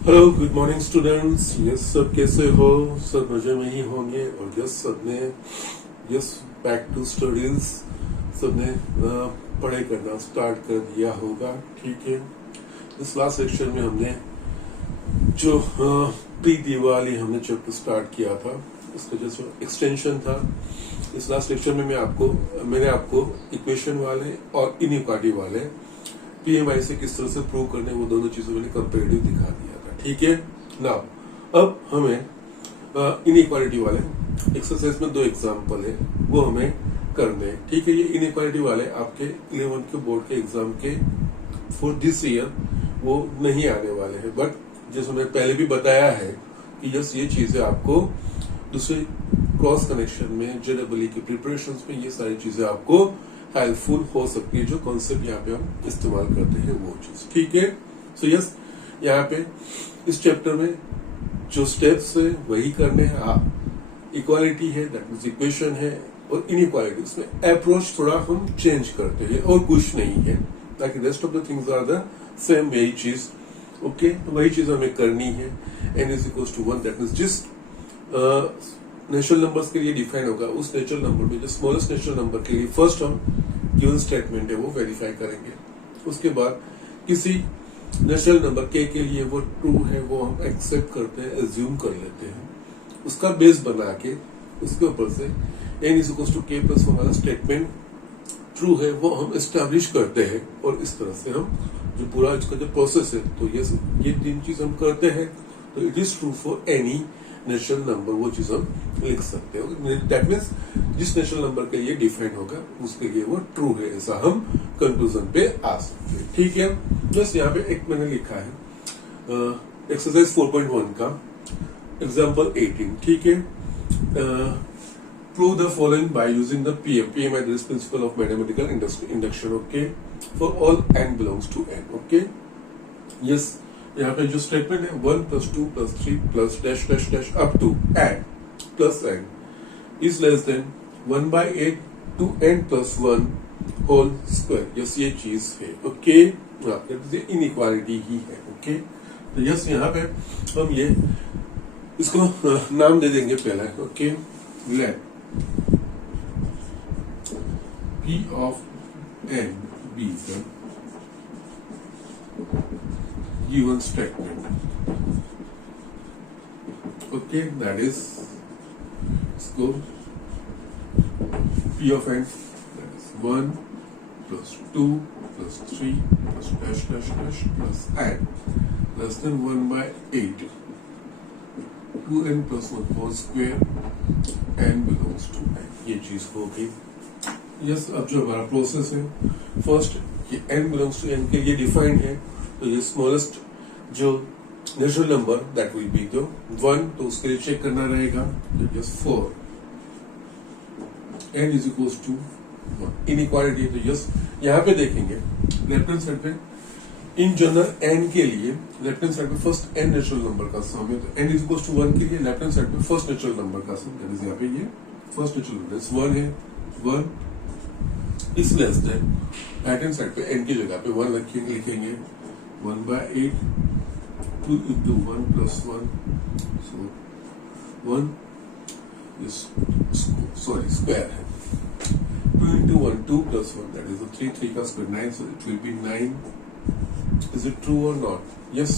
Hello good morning students. Yes सब कैसे हो? सब मजे में ही होंगे। और यस सबने यस बैक टू स्टडीज सबने पढ़ाई करना स्टार्ट कर दिया होगा। ठीक है, इस लास्ट लेक्चर में हमने जो प्री दिवाली हमने चैप्टर स्टार्ट किया था उसका जो एक्सटेंशन था। इस लास्ट लेक्चर में मैंने आपको इक्वेशन वाले और इनइक्वालिटी वाले पीएमआई से किस तरह से प्रूव करने वो दोनों चीजों मैंने कंपेरेटिव दिखा दिया था। ठीक है, नाउ अब हमें इनइक्वालिटी वाले एक्सरसाइज में 2 एग्जाम्पल है वो हमें करने हैं। ठीक है, ये इनइक्वालिटी वाले आपके 11 के बोर्ड के एग्जाम के फॉर दिस ईयर वो नहीं आने वाले हैं, बट जैसे मैंने पहले भी बताया है कि यस ये चीजें आपको दूसरे क्रॉस कनेक्शन में जेडब्ल्यू की प्रिपरेशन में ये सारी चीजें आपको हेल्पफुल हो सकती है। जो कॉन्सेप्ट यहाँ पे हम इस्तेमाल करते हैं वो चीज। ठीक है, सो यस यहाँ पे इस चैप्टर में जो स्टेप्स है वही करने हैं। आप इक्वालिटी है दैट मीन्स इक्वेशन है, और इनइक्वालिटी उसमें अप्रोच थोड़ा हम चेंज करते हैं और कुछ नहीं है, ताकि rest of the things are the same वही चीज। ओके, तो वही चीज हमें करनी है। n is equal to 1 that means जिस नेचुरल नंबर्स के लिए डिफाइन होगा उस नेचुरल नंबर में जो स्मॉलेस्ट नेचुरल नंबर के लिए फर्स्ट हम गिवन स्टेटमेंट है वो वेरीफाई करेंगे। उसके बाद किसी नेचुरल नंबर के लिए वो ट्रू है वो हम एक्सेप्ट करते हैं, एज्यूम कर लेते हैं। उसका बेस बना के उसके ऊपर से n is equal to k plus 1 वाला स्टेटमेंट ट्रू है वो हम एस्टेब्लिश करते हैं। और इस तरह से हम जो पूरा इसका जो प्रोसेस है तो ये 3 चीज हम करते हैं। तो it is true for any natural number, वो चीज हम लिख सकते हैं। दैट मीन्स जिस नेचुरल नंबर के लिए डिफाइन होगा उसके लिए वो ट्रू है, ऐसा हम कंक्लूजन पे आ सकते हैं। ठीक है, बस यहाँ पे एक मैंने लिखा है एक्सरसाइज 4.1 का एग्जाम्पल 18। ठीक है, prove the following by using the PM at this principle of mathematical induction. Okay, for all n belongs to n। Okay, yes यहाँ पे जो स्टेटमेंट है 1 + 2 + 3 + dash dash dash up to n plus n is less than 1/8 to n + 1 whole square. Yes ये चीज है। Okay, inequality ही है। Okay, तो yes यहाँ पे हम ये इसको नाम दे देंगे पहला। Okay, let p of n be the given statement। okay, that is इसको p of n that is 1 + 2 + 3 + dash dash dash plus n less than 1/8 2n + 1 whole square n belongs to n। ये चीज होगी। Yes, अब जो हमारा process है first ये n belongs to n के लिए डिफाइंड है। तो ये स्मॉलेस्ट जो natural number that will be the 1, तो उसके लिए चेक करना रहेगा। तो just 4 n is equal to 1। Inequality तो यस यहाँ पे देखेंगे लेफ्ट हैंड साइड पे इन जनरल n के लिए लेफ्ट हैंड साइड पे फर्स्ट n नेचुरल नंबर का सम है। तो n इज इक्वल टू 1 के लिए लेफ्ट हैंड साइड पे फर्स्ट नेचुरल नंबर का सम, दैट इज यहाँ पे ये फर्स्ट नेचुरल नंबर 1 है। 1 is less then right hand side पे n की जगह पे 1 लिखेंगे 1/8 2 into 1 + 1, so 1 is square है। 2 into 1 2 + 1 that is the 3 का square 9, so it will be 9। is it true or not? Yes,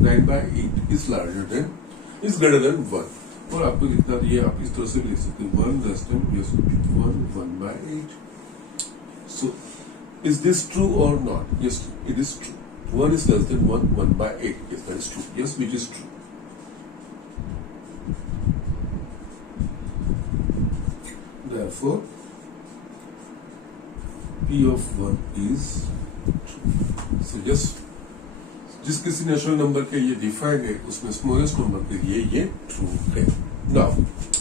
9/8 is greater than 1। और आपको लिखना तो ये आप इस तरह से भी लिख सकते हैं 1 less than yes 1/8। so is this true or not? Yes, it is true। 1 is less than 1/8। Yes, that is true। Yes, which is true। Therefore, p of 1 is true। So yes, जिस किसी natural number के ये defined है उसमें smallest number के लिए ये true है। नाउ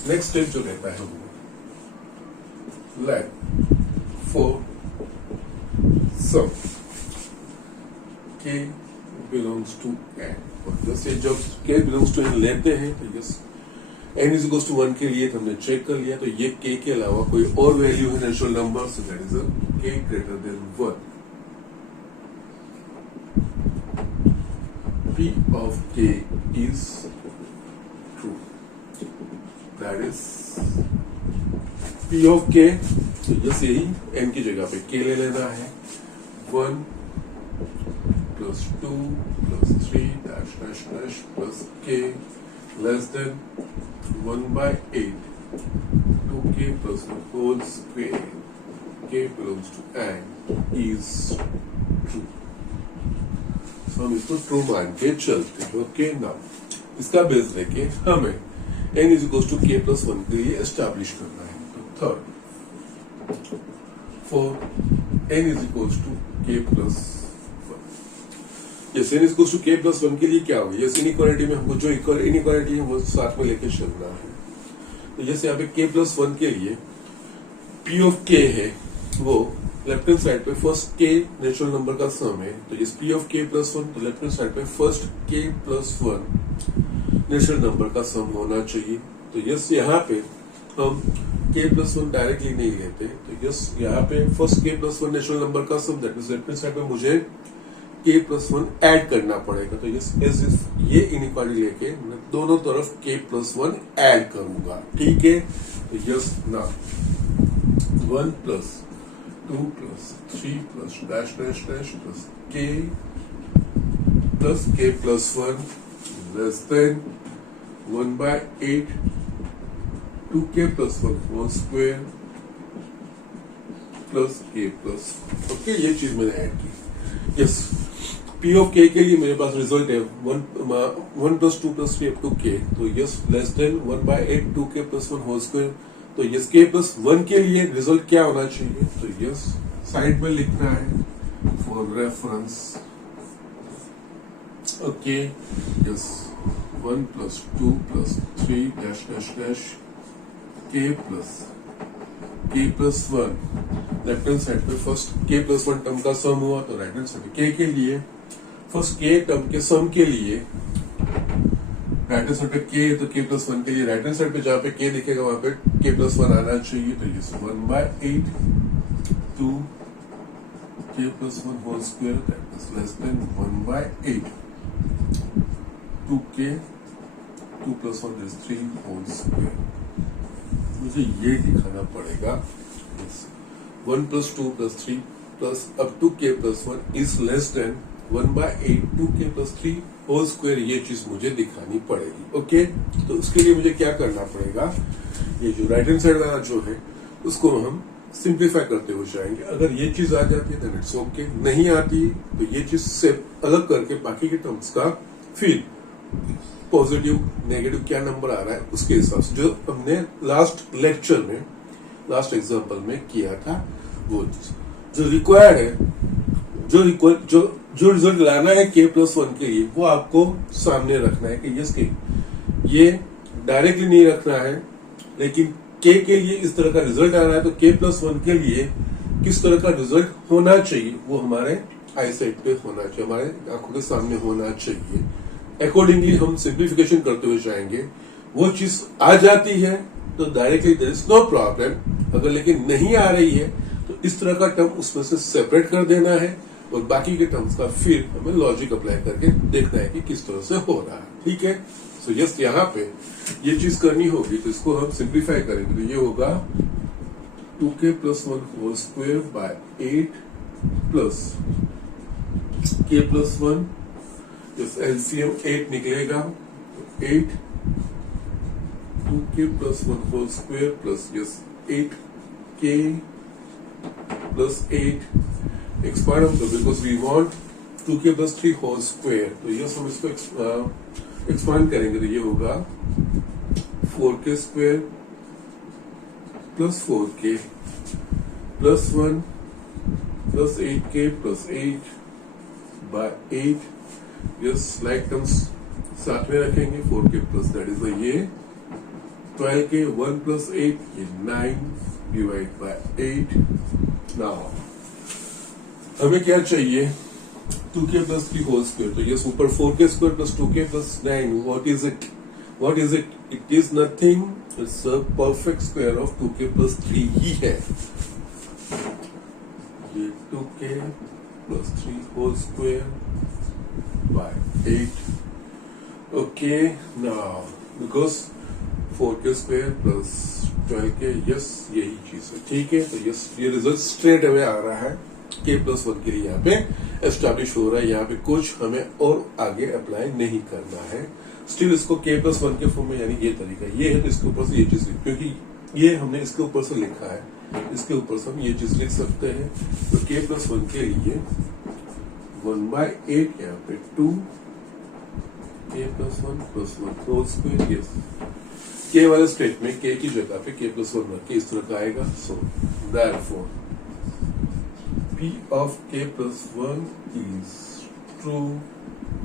नेक्स्ट स्टेप जो रहता है let for some k belongs to n। और जैसे जब k belongs to n लेते हैं तो yes n is equal to 1 के लिए तो हमने चेक कर लिया, तो ये k के अलावा कोई और वैल्यू है natural number, so that is k greater than 1। P of k is true. That is P of k, तो जैसे ही n की जगह पे k ले लेना है, 1 plus 2 plus 3 dash dash dash plus k less than 1 by 8, 2k plus 1 whole square, k belongs to n is true. So हम इसको ट्रू मान के चलते हैं. ओके, नाउ इसका बेस लेके हमें n is equals to k plus 1 के लिए एस्टैब्लिश करना है. तो third, for n is equals to k plus 1, जैसे n is equals to k plus 1 के लिए क्या होगा, जैसे इनइक्वालिटी में हमको जो इनइक्वालिटी है वो साथ में लेके चलना है. तो जैसे यहाँ पे k plus 1 के लिए p of k है, वो लेफ्ट हैंड साइड पे फर्स्ट k नेचुरल नंबर का सम है. तो इस p of k plus 1, तो लेफ्ट हैंड साइड पे first k plus 1 natural number का सम होना चाहिए. तो यस यहाँ पे हम k plus 1 डायरेक्टली नहीं लेते. तो यस यहाँ पे first k plus 1 natural number का sum, that means left hand side पे मुझे k plus 1 ऐड करना पड़ेगा. तो यस ये इनइक्वालिटी लेके मैं दोनों तरफ k plus 1 ऐड करूंगा. ठीक है. तो यस ना 1 plus 2 plus 3 plus dash dash dash plus k plus 1 less than 1 by 8, 2k plus 1 whole square plus k plus 1. Okay, ये चीज मैंने ऐड की. यस, p of k के लिए मेरे पास रिजल्ट है 1 plus 2 plus 3 up to k. तो yes less than 1 by 8, 2k plus 1 whole square. तो यस k plus 1 के लिए रिजल्ट क्या होना चाहिए. तो यस साइड में लिखना है for reference. Okay, yes 1 plus 2 plus 3 dash dash dash k plus 1. Left hand side पे फर्स्ट k plus 1 टर्म का सम हुआ, तो राइट हैंड साइड पे k के लिए फर्स्ट k टर्म के सम के लिए राइट हैंड साइड पे k, तो k plus 1 के लिए राइट हैंड साइड पे जहाँ पे k दिखेगा वहां पे k plus 1 आना चाहिए. तो ये 1 by 8, 2 k plus 1 whole square, that is less than 1 by 8, 2k 2 plus 1 is 3 whole square. मुझे ये दिखाना पड़ेगा 1 plus 2 plus 3 plus up to k plus 1 is less than 1 by 8, 2k plus 3 whole square. ये चीज मुझे दिखानी पड़ेगी. ओके, तो उसके लिए मुझे क्या करना पड़ेगा, ये जो राइट हैंड साइड वाला जो है उसको हम सिंप्लीफाई करते हुए जाएंगे. अगर ये चीज आ जाती है देन इट्स ओके, नहीं आती तो ये चीज से अलग करके बाकी के टर्म्स का फिर पॉजिटिव नेगेटिव क्या नंबर आ रहा है उसके हिसाब से जो हमने लास्ट लेक्चर में लास्ट एग्जांपल में किया था वो चीज जो रिक्वायर्ड है, जो रिजल्ट लाना है k plus 1 के लिए वो आपको सामने रखना है कि यस ये डायरेक्टली नहीं रखना है, लेकिन k के लिए इस तरह का रिजल्ट आ रहा है तो k plus 1 के लिए किस तरह का रिजल्ट होना चाहिए वो हमारे आई साइड पे होना चाहिए, हमारे आंखों के सामने होना चाहिए. अकॉर्डिंगली हम सिंप्लीफिकेशन करते हुए जाएंगे. वो चीज आ जाती है तो directly there is no problem. अगर लेकिन नहीं आ रही है तो इस तरह का टर्म उसमें से सेपरेट कर देना है और बाकी के टर्म्स का फिर हमें लॉजिक अप्लाई करके देखना है कि किस तरह से हो रहा है. ठीक है. सो यस यहाँ पे ये चीज करनी होगी तो इसको हम सिंप्लीफाई करेंगे. तो ये होगा 2k plus 1 whole square by 8 plus k plus 1. इस एलसीएम 8 निकलेगा. 8 2k plus 1 whole square plus yes 8k plus 8 expand हम because we want 2k plus 3 whole square. तो यस हम इसको एक्सपांड करेंगे तो ये होगा 4k square plus 4k plus 1 plus 8k plus 8 by 8. Yes like terms साथ में रखेंगे. 4k plus that is ये 12k 1 plus 8 ये 9 divide by 8. Now हमें क्या चाहिए 2k plus 3 whole square. तो यस ऊपर 4k square plus 2k plus 9 what is it? It is nothing. It's a perfect square of 2k plus 3 ही है. ये 2k plus 3 whole square by 8. Okay, now because 4k square plus 12k, yes यही चीज है, ठीक है। तो yes ये result straight away आ रहा है, k प्लस 1 के लिए यहाँ पे एस्टैब्लिश हो रहा है। यहाँ पे कुछ हमें और आगे अप्लाई नहीं करना है। स्टिल इसको k प्लस 1 के फॉर्म में, यानी ये तरीका ये है, तो इसके ऊपर से ये चीज, क्योंकि ये हमने इसके ऊपर से लिखा है, इसके ऊपर से हम ये चीज लिख सकते हैं। तो k प्लस 1 के लिए 1/8, यहाँ पे 2 k plus 1 plus 1 whole square. Yes k वाले स्टेट में k की जगह पे k प्लस 1 रख के इस तरह का आएगा। So therefore p of k plus 1 is true.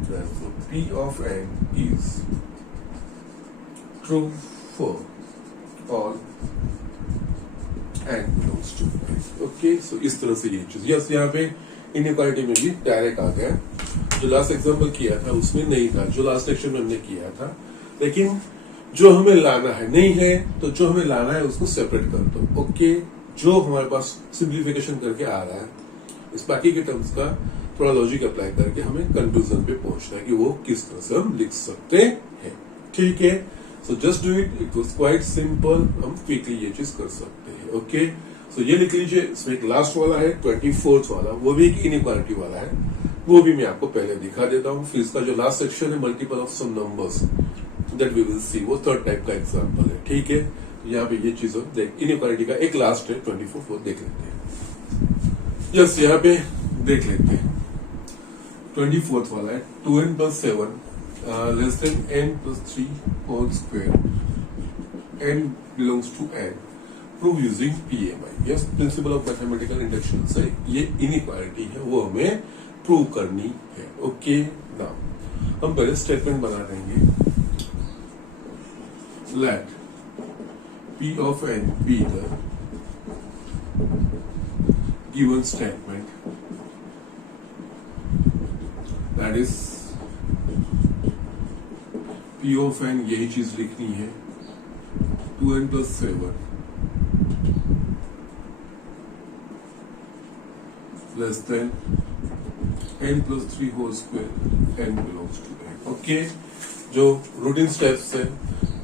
Therefore, p of n is true for all n belongs to n. Okay, so इस तरह से ये चीज, यस यहाँ पे इनइक्वालिटी में भी डायरेक्ट आ गया। जो लास्ट एग्जांपल किया था उसमें नहीं था, जो लास्ट लेक्चर में हमने किया था। लेकिन जो हमें लाना है नहीं है, तो जो हमें लाना है उसको सेपरेट कर दो। ओके, जो हमारे पास सिंप्लीफिकेशन करके आ रहा है, इस बाकी के टर्म्स का थोड़ा लॉजिक अप्लाई करके हमें कंक्लूजन पे पहुंचना है कि वो किस तरह से हम लिख सकते हैं। ठीक है, so just do it, it was quite simple. हम क्विकली ये चीज कर सकते हैं। ओके, सो ये लिख लीजिए। इसमें एक लास्ट वाला है 24th वाला, वो भी एक इनइक्वालिटी वाला है, वो भी मैं आपको पहले दिखा देता हूँ। फिर इसका जो लास्ट सेक्शन है, multiple of some numbers, that we will see, वो थर्ड टाइप का एग्जाम्पल है। ठीक है, यहाँ पे ये चीज इनइक्वालिटी का एक लास्ट है 24th, वो देख लेते हैं। यस यहाँ पे देख लेते हैं। 24th वाला है 2n plus 7 less than n plus 3 whole square, n belongs to n, prove using PMI. Yes, principal of mathematical induction से ये इनइक्वालिटी है, वो हमें प्रूव करनी है। ओके, नाउ हम पहले स्टेटमेंट बना देंगे। Let P of n be the given statement, that is P of n, यही चीज लिखनी है, 2n plus 7 less than n plus 3 whole square, n belongs to n. Okay, जो रूटीन स्टेप्स है,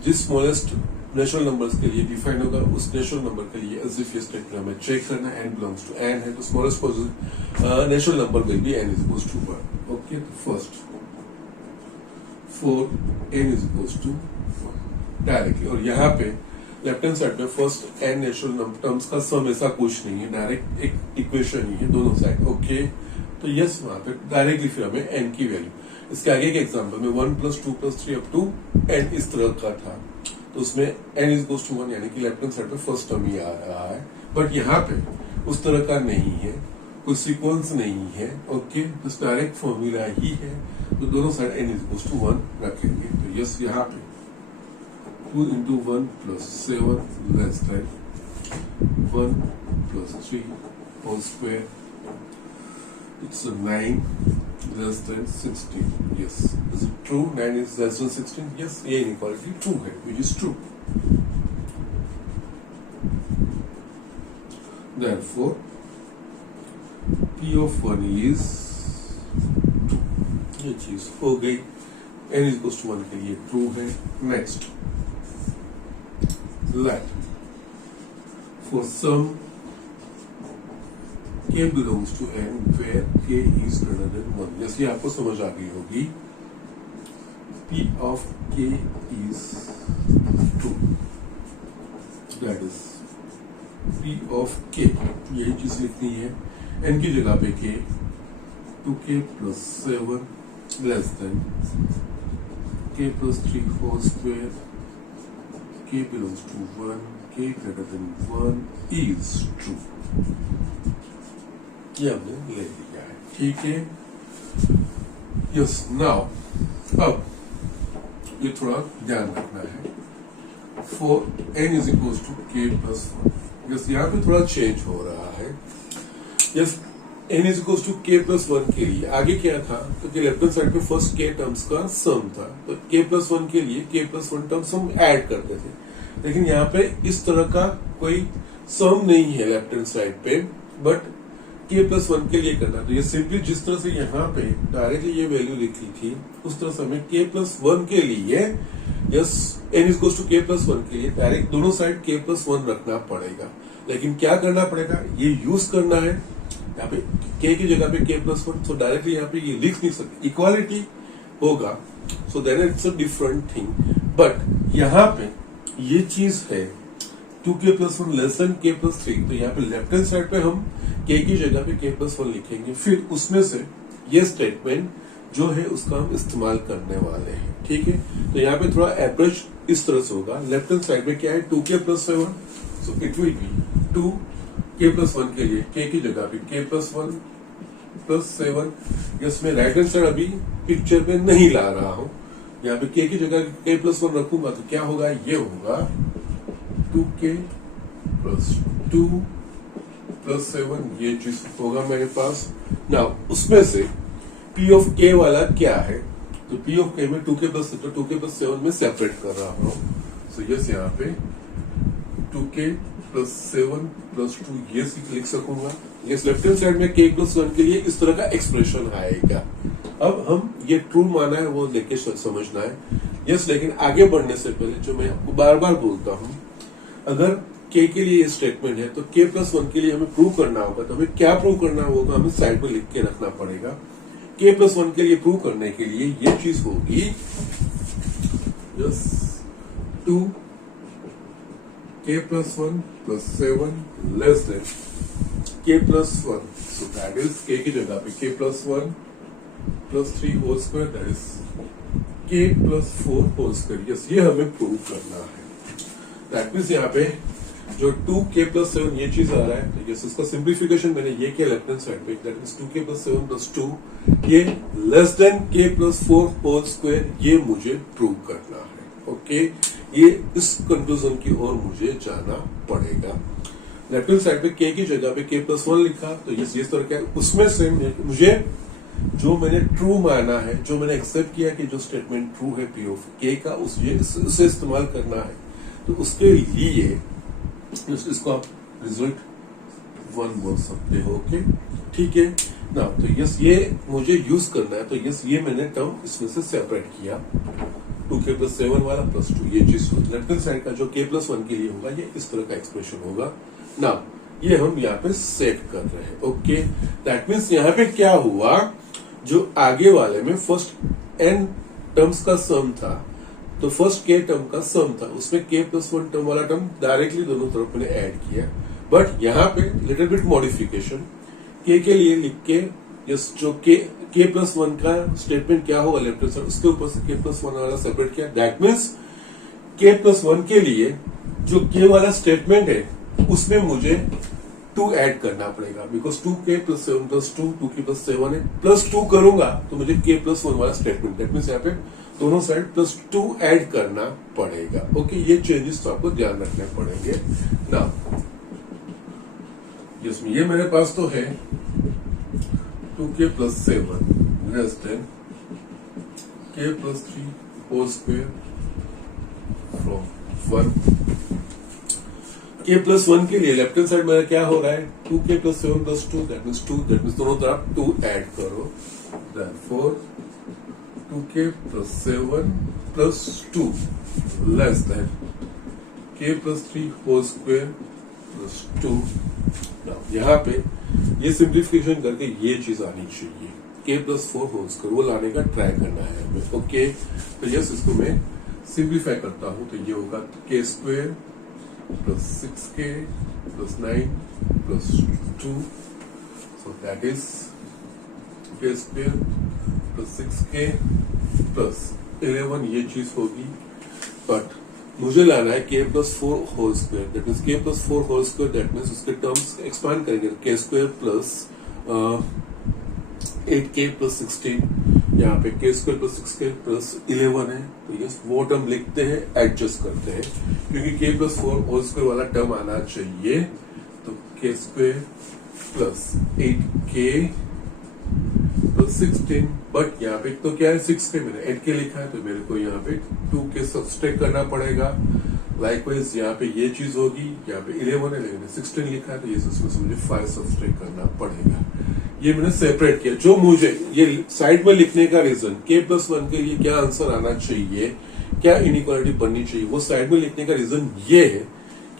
जिस स्मॉलेस्ट नेचुरल नंबर्स के लिए define होगा, उस नेचुरल नंबर के लिए एज इफ ये स्टेटमेंट हमें चेक करना है, n बिलोंग्स टू n है, तो smallest natural number will be n is equals to 1। Okay, तो first for n is equals to directly, और यहाँ पे लेफ्ट हैंड साइड में फर्स्ट n नेचुरल टर्म्स का सम ऐसा कुछ नहीं है, डायरेक्ट एक इक्वेशन ही है दोनों साइड। ओके, तो यस वहां पे डायरेक्टली फिर हमें n की वैल्यू, इसके आगे के एग्जाम्पल में 1 + 2 + 3 अप टू n इस तरह का था, तो उसमें n इज इक्वल्स टू 1, यानी कि लेफ्ट हैंड साइड पे फर्स्ट टर्म ही आ रहा है। बट यहाँ पे उस तरह का नहीं है, कोई सीक्वेंस नहीं है। ओके, तो डायरेक्ट फॉर्मूला ही है, तो दोनों side n is equals to 1 रखेंगे। तो यस यहाँ पे 2 × 1 + 7 less than 1 + 3 whole square, it's 9 less than 16. Yes, is it true? 9 is less than 16. Yes, ये inequality true है, which is true. Therefore, P of 1 is 2. ये चीज हो गई, n is equals to 1 के लिए true है। Next, let for some k belongs to n where k is greater than 1. जैसे आपको समझ आ गई होगी, P of k is 2, that is P of k, यही चीज लिखनी है, n की जगह पे k, 2k plus 7 less than k plus 3 whole square, k belongs to 1, k greater than 1 is true. ये हमने ले लिया है। ठीक है, यस, नाउ अब ये थोड़ा ध्यान रखना है। For n is equals to k plus 1, yes यहाँ पे थोड़ा चेंज हो रहा है। Yes, n is equals to k plus 1 के लिए आगे क्या था, क्योंकि लेफ्ट हैंड साइड पे फर्स्ट k टर्म्स का सम था, तो k प्लस 1 के लिए k प्लस 1 टर्म्स हम ऐड करते थे। लेकिन यहाँ पे इस तरह का कोई सम नहीं है लेफ्ट हैंड साइड पे, बट k+1 के लिए करना, तो ये सिंपली जिस तरह से यहाँ पे डायरेक्टली ये वैल्यू लिखी थी उस तरह से हमें k+1 के लिए yes n is equals to k+1 के लिए डायरेक्ट दोनों साइड k+1 रखना पड़ेगा। लेकिन क्या करना पड़ेगा, ये यूज करना है यहाँ पे k की जगह पे k+1, सो डायरेक्टली यहाँ पे ये लिख नहीं सकते, इक्वालिटी होगा, so then it's a different thing. But यहाँ पे ये चीज है 2k+1 लेस देन k+3, तो यहाँ पे लेफ्ट हैंड साइड पे हम k की जगह पे k+1 लिखेंगे, फिर उसमें से ये स्टेटमेंट जो है उसका हम इस्तेमाल करने वाले हैं। ठीक है, तो यहाँ पे थोड़ा एवरेज इस तरह से होगा। लेफ्ट हैंड साइड में क्या है 2k+7, so it will be 2k+1 के लिए k की जगह पे k+1 +7। इसमें राइट हैंड साइड अभी पिक्चर में नहीं ला रहा हूं, यहाँ पे k की जगह k+1 रखूंगा तो क्या होगा, ये होगा 2k+2+7, ये चीज होगा मेरे पास ना। उसमें से p ऑफ k वाला क्या है, तो p ऑफ k में 2k+7 में सेपरेट कर रहा हूं, सो यस यहाँ पे 2k+7+2 ये लिख सकूंगा। यस लेफ्ट हैंड साइड में k+1 के लिए इस तरह का एक्सप्रेशन आएगा। अब हम ये ट्रू माना है वो लेके समझना है। यस लेकिन आगे बढ़ने से पहले जो मैं आपको बार बार बोलता हूं, अगर k के लिए ये स्टेटमेंट है तो k+1 के लिए हमें प्रूव करना होगा, तो हमें क्या प्रूव करना होगा, हमें साइड पे लिख के रखना पड़ेगा। k+1 के लिए प्रूव करने के लिए ये चीज होगी yes 2k+1+7 less than k+1, so that is k की जगह पे k+1+3 whole square, that is k+4 whole square. Yes ये हमें प्रूव करना है। दैट मीन्स यहाँ पे जो 2k+7 ये चीज आ रहा है, तो यस इसका सिंप्लीफिकेशन मैंने ये किया लेफ्ट हैंड साइड पे, दैट मीन्स 2k+7+2 ये less than k+4 whole square, ये मुझे प्रूव करना है। ओके, ये इस कंक्लूजन की ओर मुझे जाना पड़ेगा। लेफ्ट हैंड साइड पे k की जगह पे k+1 लिखा, तो यस ये तरह का उसमें से मुझे जो मैंने ट्रू माना है, जो मैंने एक्सेप्ट किया कि जो स्टेटमेंट ट्रू है p ऑफ k का, उसे इस्तेमाल करना है। तो उसके लिए इसको आप रिजल्ट 1 बोल सकते हो। ओके ठीक है ना, तो यस ये मुझे यूज करना है, तो यस ये मैंने टर्म इसमें से सेपरेट किया 2k+7 वाला +2, ये चीज लेफ्ट हैंड साइड का जो k+1 के लिए होगा ये इस तरह का एक्सप्रेशन होगा ना। ये हम यहाँ पे सेट कर रहे हैं। ओके दैट मीन्स यहाँ पे क्या हुआ, जो आगे वाले में फर्स्ट n टर्म्स का सम था, तो फर्स्ट k टर्म का सम था, उसमें k+1 टर्म वाला टर्म डायरेक्टली दोनों तरफ मैंने ऐड किया। बट यहाँ पे लिटिल बिट मॉडिफिकेशन, k के लिए लिख के यस जो k+1 का स्टेटमेंट क्या होगा लेफ्ट हैंड साइड, उसके ऊपर से k+1 वाला सेपरेट किया। दैट मीन्स k+1 के लिए जो k वाला स्टेटमेंट है उसमें मुझे 2 ऐड करना पड़ेगा, बिकॉज 2k+7+2 2k+7 है, +2 करूंगा तो मुझे k+1 वाला स्टेटमेंट, दैट मीन्स यहाँ पे दोनों साइड +2 ऐड करना पड़ेगा। ओके ये चेंजेस तो आपको ध्यान रखने पड़ेंगे ना। इसमें ये मेरे पास तो है 2k+7 less than k+3 whole square from 1। k+1 के लिए लेफ्ट हैंड साइड मेरा क्या हो रहा है 2k+7+2, that means 2, that means दोनों तरफ 2 ऐड करो, therefore 2k+7+2 less than k+3 whole square +2। यहाँ पे ये सिंप्लीफिकेशन करके ये चीज आनी चाहिए k+4 होल स्क्वायर, वो लाने का ट्राई करना है हमें। ओके तो यस इसको मैं सिंप्लीफाई करता हूं, तो ये होगा k² +6k +9+2, so that is k² +6k +11, ये चीज होगी। बट मुझे लाना है k+4 whole square, that means k+4 whole square, that means उसके टर्म्स एक्सपांड करेंगे, k² +8k +16, यहाँ पे k² +6k +11 है, तो यस वो टर्म लिखते हैं, एडजस्ट करते हैं, क्योंकि k+4 होल स्क्वायर वाला टर्म आना चाहिए, तो k² +8k +16, बट यहाँ पे तो क्या है 6k, मैंने 8k लिखा है, तो मेरे को यहाँ पे 2k सब्सट्रैक्ट करना पड़ेगा, लाइकवाइज यहाँ पे ये चीज होगी, यहाँ पे 11 है लेकिन 16 लिखा है, तो ये उसमें से मुझे 5 सब्सट्रैक्ट करना पड़ेगा। ये मैंने सेपरेट किया। जो मुझे ये साइड में लिखने का रीजन k+1 के लिए क्या आंसर आना चाहिए, क्या इनइक्वालिटी बननी चाहिए, वो साइड में लिखने का रीजन ये है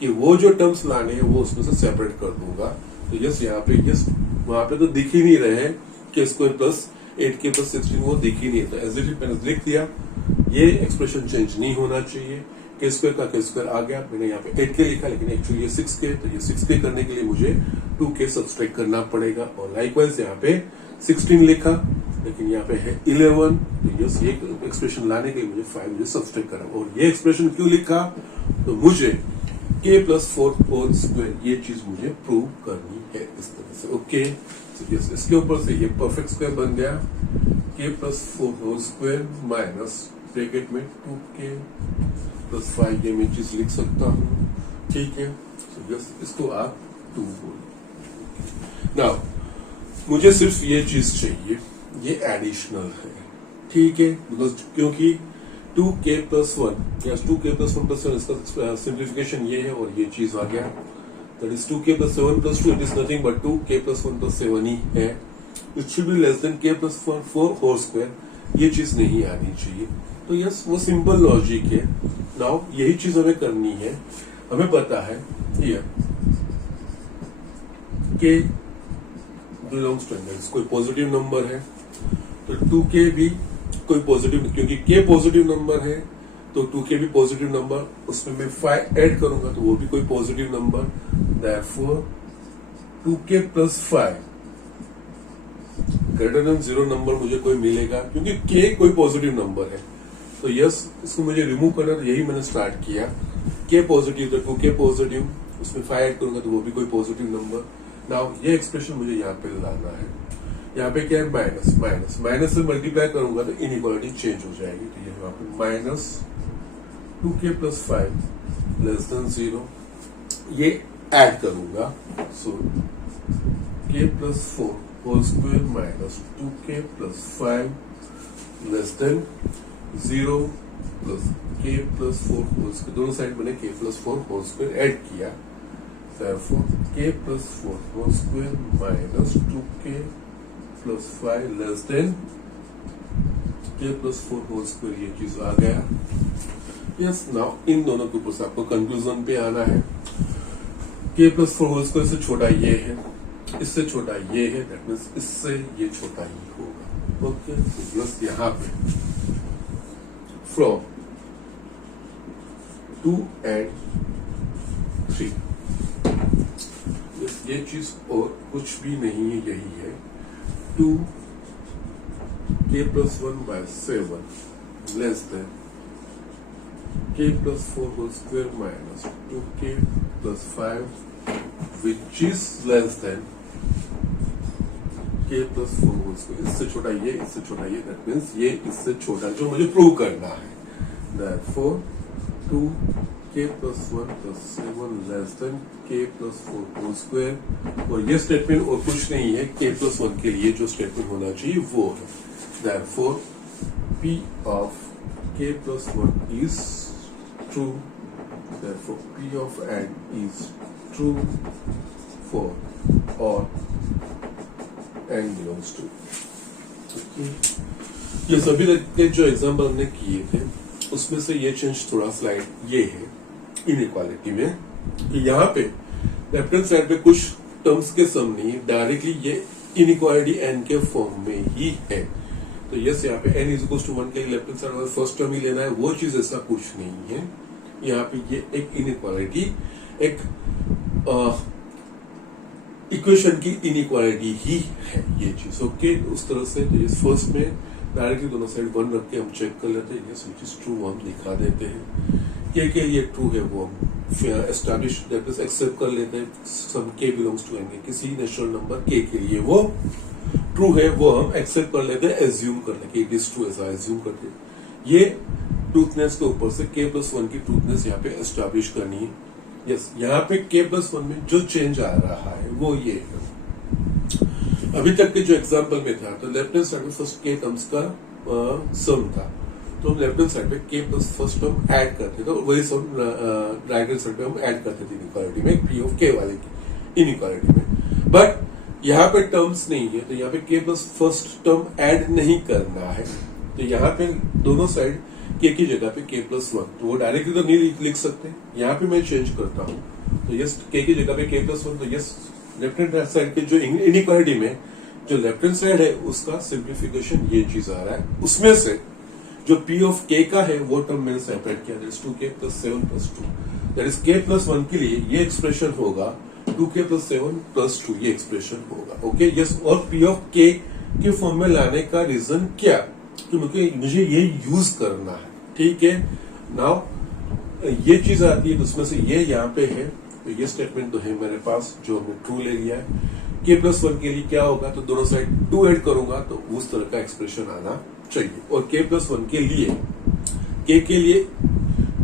कि वो जो टर्म्स लाने हैं वो उसमें से सेपरेट कर दूंगा। तो यस यहाँ पे यस वहां पे तो दिख ही नहीं रहे k² + 8k + 16 वो दिख ही नहीं है, तो एज इट इज मैंने लिख दिया। ये एक्सप्रेशन चेंज नहीं होना चाहिए। k² का k² आ गया, मैंने यहाँ पे 8k लिखा लेकिन एक्चुअली ये 6k, तो ये 6k करने के लिए मुझे 2k सब्सट्रैक्ट करना पड़ेगा। और लाइकवाइज यहाँ पे 16 लिखा लेकिन यहाँ पे है 11, तो यस ये एक्सप्रेशन लाने के लिए मुझे 5 मुझे सब्सट्रैक्ट करना। और ये एक्सप्रेशन क्यों लिखा, तो मुझे k+4² ये चीज मुझे प्रूव करनी है इस तरह से। ओके, तो यस इसके ऊपर से ये परफेक्ट स्क्वायर बन गया, k+4² माइनस ब्रैकेट में 2k + 5 ये मैं चीज लिख सकता हूँ। ठीक है, तो यस इसको आप 2 बोलो। नाउ मुझे सिर्फ ये चीज चाहिए, ये एडिशनल है। ठीक है, बिकॉज क्योंकि 2k+1 या 2k+1 + 7 इसका सिंप्लीफिकेशन ये है और ये चीज आ गया, that is 2k + 7 + 2, it is nothing but 2k+1 + 7 ही है। It should be less than k+4² ये चीज नहीं आनी चाहिए। तो यस वो सिंपल लॉजिक है। नाउ यही चीज हमें करनी है। हमें पता है here k belongs two angles, कोई पॉजिटिव नंबर है तो 2k भी कोई पॉजिटिव, क्योंकि k पॉजिटिव नंबर है तो 2k भी पॉजिटिव नंबर, उसमें मैं 5 ऐड करूंगा तो वो भी कोई positive number. Therefore 2k + 5 > 0 number मुझे कोई मिलेगा, क्योंकि k कोई पॉजिटिव नंबर है। तो यस इसको मुझे रिमूव करना, तो यही मैंने स्टार्ट किया। k पॉजिटिव तो 2k पॉजिटिव, उसमें 5 ऐड करूंगा तो वो भी कोई पॉजिटिव नंबर। नाउ ये एक्सप्रेशन मुझे यहाँ पे लाना है। यहाँ पे क्या है, माइनस माइनस माइनस से मल्टीप्लाई करूंगा तो इनइक्वालिटी चेंज हो जाएगी। तो ये यहाँ पे माइनस 2k + 5 < 0 ये ऐड करूंगा। सो k+4² minus 2k + 5 < 0 plus k+4² दोनों साइड मैंने k+4² ऐड किया। therefore k+4² minus 2k + 5 k+4² ये चीज आ गया। यस नाउ इन दोनों के ऊपर से आपको कंक्लूजन पे आना है। k+4² से छोटा ये है, इससे छोटा ये है, दैट मीन्स इससे ये छोटा ही होगा। ओके, प्लस यहाँ पे फ्रॉम 2 and 3 ये चीज और कुछ भी नहीं है, यही है 2k+1/7 less than k+4² minus 2k + 5 which is less then k+4²। इससे छोटा ये, इससे छोटा ये, दैट मीन्स ये इससे छोटा, जो मुझे प्रूव करना है। Therefore 2k+1 + 7 less then k+4²। और ये स्टेटमेंट और कुछ नहीं है, k+1 के लिए जो स्टेटमेंट होना चाहिए वो है। Therefore p of k+1 is true. Therefore p of n is true for all n belongs to। ये सभी तक के जो एग्जाम्पल हमने किए थे उसमें से ये चेंज थोड़ा स्लाइड ये है इनइक्वालिटी में कि यहाँ पे लेफ्ट हैंड साइड पे कुछ टर्म्स के सम नहीं, डायरेक्टली ये इनइक्वालिटी n के फॉर्म में ही है। तो यस यहाँ पे n = 1 के left hand side first term ही लेना है, वो चीज ऐसा कुछ नहीं है। यहाँ पे ये एक इनइक्वालिटी, एक इक्वेशन की इनइक्वालिटी ही है ये चीज। ओके, उस तरह से इस फर्स्ट में डायरेक्टली दोनों साइड 1 रख के हम चेक कर लेते हैं। यस विच इज ट्रू वो हम दिखा देते हैं, के लिए ट्रू है वो हम एस्टैब्लिश दैट इज एक्सेप्ट कर लेते हैं। सम k बिलोंग्स टू n, किसी नेचुरल नंबर k के लिए वो ट्रू है वो हम एक्सेप्ट कर लेते हैं, एज्यूम कर लेते हैं इट इज ट्रू, ऐसा एज्यूम करते हैं। ये ट्रूथनेस के ऊपर से k+1 की ट्रूथनेस यहाँ पे एस्टैब्लिश करनी है। यस यहाँ पे k+1 में जो चेंज आ रहा है वो ये है। अभी तक के जो एग्जांपल में था तो लेफ्ट हैंड साइड में फर्स्ट k टर्म्स का सम था, तो हम लेफ्ट हैंड साइड पे के प्लस फर्स्ट टर्म ऐड करते, तो वही सब राइट हैंड साइड पे हम ऐड करते थे इनइक्वालिटी में, पी ऑफ के वाले की इनइक्वालिटी में। बट यहाँ पे टर्म्स नहीं है, तो यहाँ पे के प्लस फर्स्ट टर्म ऐड नहीं करना है, तो यहाँ पे दोनों साइड के की जगह पे के प्लस वन, तो वो डायरेक्टली तो नहीं लिख सकते, यहाँ पे मैं चेंज करता हूँ, तो यस के की जगह पे के प्लस वन, तो यस लेफ्ट हैंड साइड के जो इनइक्वालिटी में जो लेफ्ट हैंड साइड है उसका सिंप्लीफिकेशन ये चीज आ रहा है, उसमें से जो पी ऑफ के का है वो टर्म मैंने सेपरेट किया, that is 2k plus 7 plus 2, that is के प्लस 1 के लिए ये एक्सप्रेशन होगा 2k प्लस 7 प्लस 2, ये एक्सप्रेशन होगा। ओके यस, और पी ऑफ के के फॉर्म में लाने का रीजन क्या, कि मुझे ये यूज करना है, ठीक है। नाउ ये चीज आती है, उसमें से ये यहाँ पे है, तो ये स्टेटमेंट तो है मेरे पास जो हमने ट्रू ले लिया है। के प्लस 1 के लिए क्या होगा, तो दोनों साइड 2 ऐड करूंगा तो उस तरह का एक्सप्रेशन आना चाहिए। और के प्लस 1 के लिए के लिए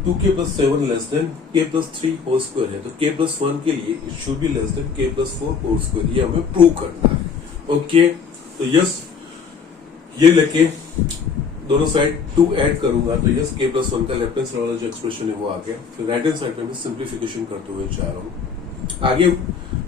2k प्लस 7 लेस देन के प्लस 3 होल स्क्वायर है, तो के प्लस 1 के लिए it should be less than के प्लस 4 होल स्क्वायर, ये हमें प्रूव करना है। ओके तो यस, ये लेके दोनों साइड 2 ऐड करूंगा तो यस के प्लस 1 का लेफ्ट हैंड साइड वाला जो एक्सप्रेशन है वो आ गया। फिर राइट हैंड साइड पे मैं सिंप्लीफिकेशन करते हुए जा रहा हूँ। आगे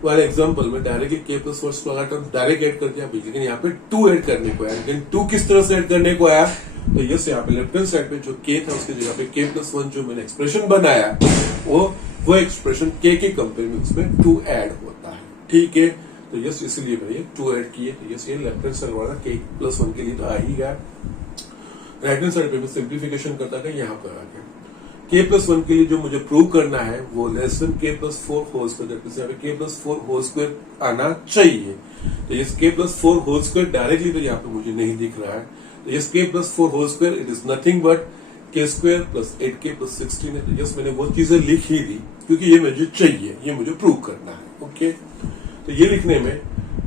वाले एग्जांपल में डायरेक्टली के प्लस फर्स्ट वाला टर्म डायरेक्ट ऐड कर दिया, लेकिन यहाँ पे 2 ऐड करने को आया, लेकिन 2 किस तरह से ऐड करने को आया, तो यस यहाँ पे लेफ्ट हैंड साइड पे जो के था उसकी जगह पे के प्लस 1 जो मैंने एक्सप्रेशन बनाया वो एक्सप्रेशन के कंपेयर में उसमें 2 ऐड होता है, ठीक है। तो यस इसलिए मैंने ये 2 ऐड किए, तो यस ये लेफ्ट हैंड साइड वाला के प्लस 1 के लिए तो आ ही गया। राइट हैंड साइड पे मैं सिंप्लीफिकेशन करता गया, यहाँ पर आ गया। के प्लस 1 के लिए जो मुझे प्रूव करना है वो लेस देन के प्लस 4 होल स्क्वायर, यहाँ पे के प्लस 4 होल स्क्वायर आना चाहिए। तो ये k plus 4 whole square directly तो यहाँ पे मुझे नहीं दिख रहा है, तो ये k plus 4 whole square it is nothing but k square plus 8k plus 16 है। तो यस मैंने वो चीजें लिख ही दी क्योंकि ये मुझे चाहिए, ये मुझे प्रूव करना है। ओके तो ये लिखने में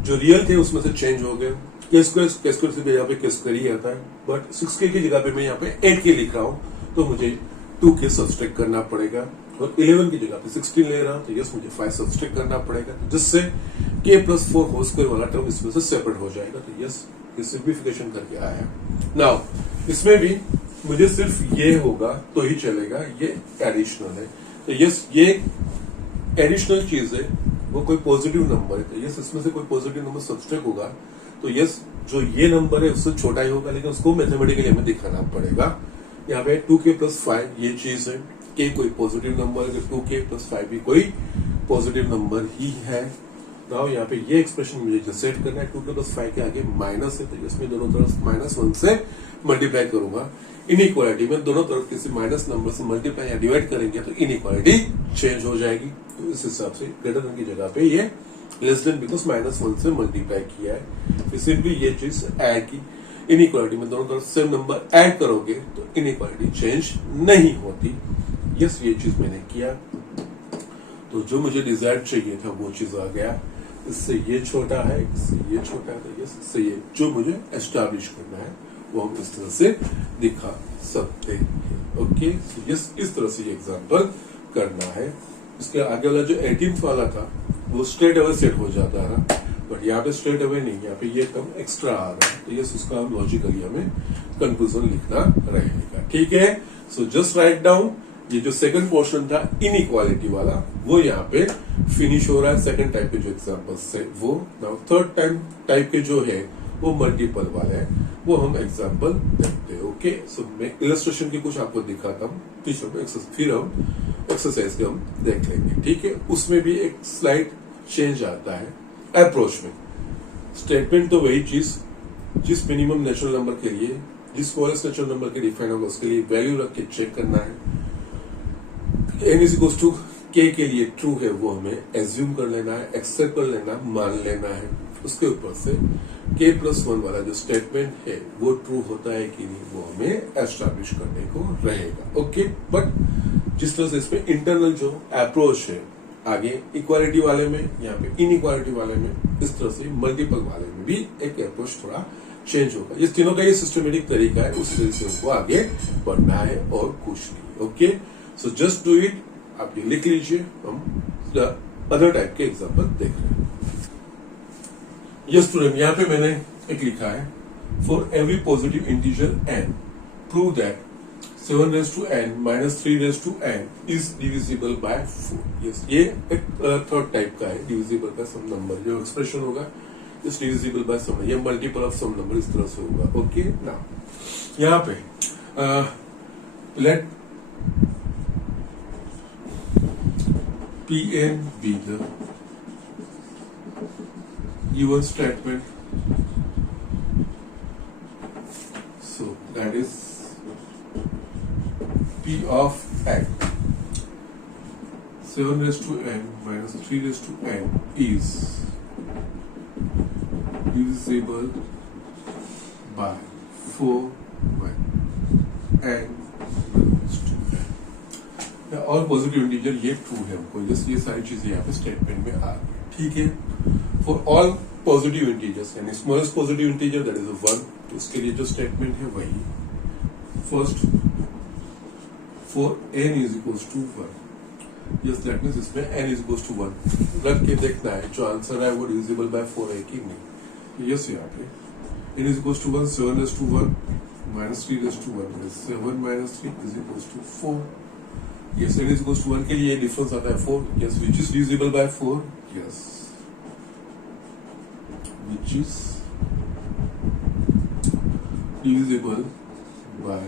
जो रियल थे उसमें से चेंज हो गए, के स्क्वायर से यहाँ पे के स्क्वायर ही आता है, बट 6k की जगह पे मैं यहाँ पे 8k लिख रहा हूँ तो मुझे 2k सब्सट्रैक्ट करना पड़ेगा, और 11 की जगह पे 16 ले रहा हूं तो यस मुझे 5 सब्सट्रैक्ट करना पड़ेगा, जिससे k प्लस 4 होल स्क्वायर वाला टर्म इसमें से सेपरेट हो जाएगा। तो यस ये सिंप्लीफिकेशन करके आया। नाउ इसमें भी मुझे सिर्फ ये होगा तो ही चलेगा, ये एडिशनल है, तो यस ये एडिशनल चीज है, वो कोई पॉजिटिव नंबर है, तो यस इसमें से कोई पॉजिटिव नंबर सब्सट्रैक्ट होगा तो यस जो ये नंबर है उससे छोटा ही होगा, लेकिन उसको मैथमेटिकली हमें दिखाना पड़ेगा। यहाँ पे 2k प्लस 5 ये चीज है, k कोई पॉजिटिव नंबर है, 2k प्लस 5 भी कोई पॉजिटिव नंबर ही है। नाउ यहाँ पे ये एक्सप्रेशन मुझे जो सेट करना है 2k प्लस 5 के आगे माइनस है, तो इसमें दोनों तरफ -1 से मल्टीप्लाई करूंगा। इनइक्वालिटी में दोनों तरफ किसी माइनस नंबर से मल्टीप्लाई या डिवाइड करेंगे तो इनइक्वालिटी चेंज हो जाएगी, तो इस हिसाब से ग्रेटर देन की जगह पे ये लेस देन बिकॉज -1 से मल्टीप्लाई किया है। फिर सिंपली ये चीज ऐड की, इनइक्वालिटी में दोनों तरफ सेम नंबर ऐड करोगे तो इनइक्वालिटी चेंज नहीं होती। यस ये चीज मैंने किया, तो जो मुझे डिजायर चाहिए था वो चीज आ गया। इससे ये छोटा है, इससे ये छोटा है, तो यस इससे ये जो मुझे एस्टैब्लिश करना है वो हम इस तरह से दिखा सकते हैं। ओके यस इस तरह से ये एग्जाम्पल करना है। इसके आगे वाला जो 18th वाला था वो स्ट्रेट अवे सेट हो जाता है, बट यहाँ पे स्ट्रेट अवे नहीं, यहाँ पे ये टर्म एक्स्ट्रा आ रहा है, तो यस उसका लॉजिकली हमें कंक्लूजन लिखना रहेगा, ठीक है। सो जस्ट राइट डाउन, ये जो सेकंड पोर्शन था इनइक्वालिटी वाला वो यहाँ पे फिनिश हो रहा है। सेकंड टाइप के जो एग्जांपल्स है वो, नाउ थर्ड टाइप के जो है वो मल्टीपल वाले हैं, वो हम एग्जांपल देखते हैं। ओके सो मैं इलस्ट्रेशन की कुछ आपको दिखाता हूँ, फिर हम एक्सरसाइज हम देख लेंगे, ठीक है। उसमें भी एक स्लाइड चेंज आता है अप्रोच में। स्टेटमेंट तो वही चीज, जिस मिनिमम नेचुरल नंबर के लिए, जिस स्मॉलेस्ट नेचुरल नंबर के डिफाइन होगा उसके लिए वैल्यू रख के चेक करना है। n is equals to k के लिए ट्रू है वो हमें एज्यूम कर लेना है, एक्सेप्ट कर लेना, मान लेना है। उसके ऊपर से k प्लस 1 वाला जो स्टेटमेंट है वो ट्रू होता है कि नहीं वो हमें एस्टैब्लिश करने को रहेगा। ओके बट जिस तरह से इसमें इंटरनल जो अप्रोच है आगे इक्वालिटी वाले में, यहाँ पे इनइक्वालिटी वाले में, इस तरह से मल्टीपल वाले में भी एक अप्रोच थोड़ा चेंज होगा। ये तीनों का ये सिस्टमेटिक तरीका है, उस तरह से उनको आगे बढ़ना है और कुछ नहीं। Okay so just do it, आप ये लिख लीजिए, हम अदर टाइप के एग्जांपल देख रहे हैं। यस स्टूडेंट, यहाँ पे मैंने एक लिखा है for every positive integer n prove that 7 raise to n minus 3 raise to n is divisible by 4. Yes, ये एक थर्ड टाइप का है डिविजिबल बाय सम नंबर. जो एक्सप्रेशन होगा is divisible by some number, ये मल्टीपल ऑफ सम नंबर इस तरह से होगा. ओके, नाउ यहाँ पे let Pn be the given statement. So that is P of n. 7 raised to n minus 3 raised to n is divisible by 4 by n belongs to n. All positive integer ये true है हमको. Just ये सारी चीजें यहाँ पे statement में आ गई. ठीक है, फॉर ऑल पॉजिटिव इंटीजर्स यानी smallest positive integer that is 1, तो उसके लिए जो स्टेटमेंट है वही first for n is equals to 1. Yes, that means इसमें n इज इक्वल्स टू 1 रख के देखना है जो आंसर है वो डिविजिबल बाय 4 है कि नहीं. यस, यहाँ पे n is equals to 1, 7 raise to 1 minus 3 raise to 1 7 minus 3 is equals to 4. Yes, n is equals to 1 के लिए डिफरेंस आता है 4. Yes, which is divisible by 4. Yes, which is divisible by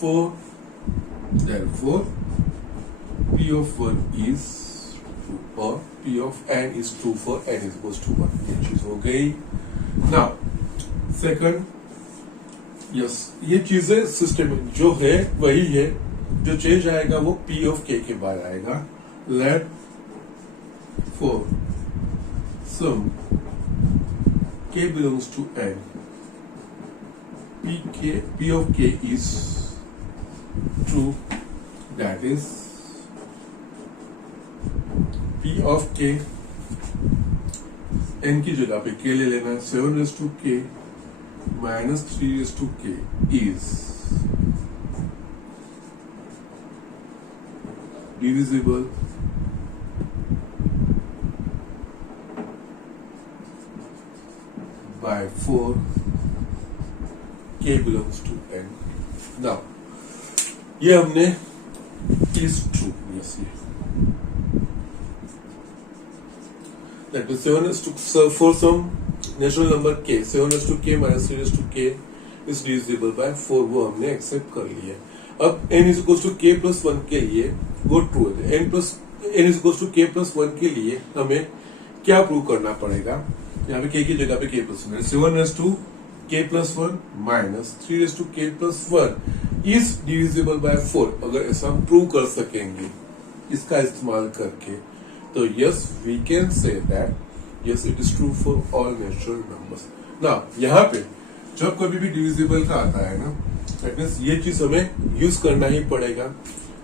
4. Therefore, P of 1 is true or P of n is true for n is equals to 1. ये चीज हो गई. Now, second, yes, ये चीजें सिस्टम जो है वही है. जो चेंज आएगा वो P of k के बाद आएगा. Let for some k belongs to n P of k is true. That is P of k n की जगह पे k ले लेना है. 7 raised to k minus 3 raised to k is divisible by 4. K belongs to n. Now ये हमने is true. Yes, ये that is 7 is to for some natural number k 7 is to k minus 3 is to k is divisible by 4. वो हमने accept कर लिया. अब n is equals to k plus 1 के लिए वो ट्रू है. n is equals to k plus 1 के लिए हमें क्या प्रूव करना पड़ेगा. यहाँ पे k की जगह पे k plus 1 7 raised to k plus 1 minus 3 raised to k plus 1 is divisible by 4. अगर ऐसा हम प्रूव कर सकेंगे इसका इस्तेमाल करके तो yes we can say that yes it is true for all natural numbers. ना यहाँ पे जब कभी भी डिविजिबल का आता है ना, दैट मीन्स ये चीज हमें यूज करना ही पड़ेगा.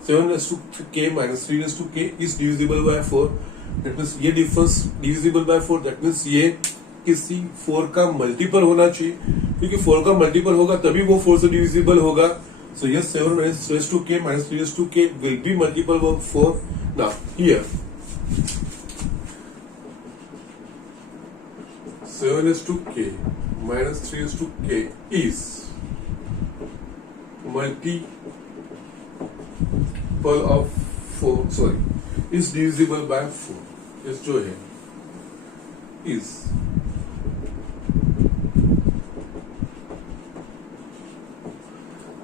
7 raised to k minus 3 raised to k is divisible by 4. That means ये difference divisible by 4. That means ये किसी 4 का मल्टीपल होना चाहिए, क्योंकि 4 का मल्टीपल होगा तभी वो 4 से डिविजिबल होगा. So yes 7 raised to k minus 3 raised to k will be multiple of 4. Now here 7 raised to k minus 3 raised to k is multiple of 4 is divisible by 4. इस जो है is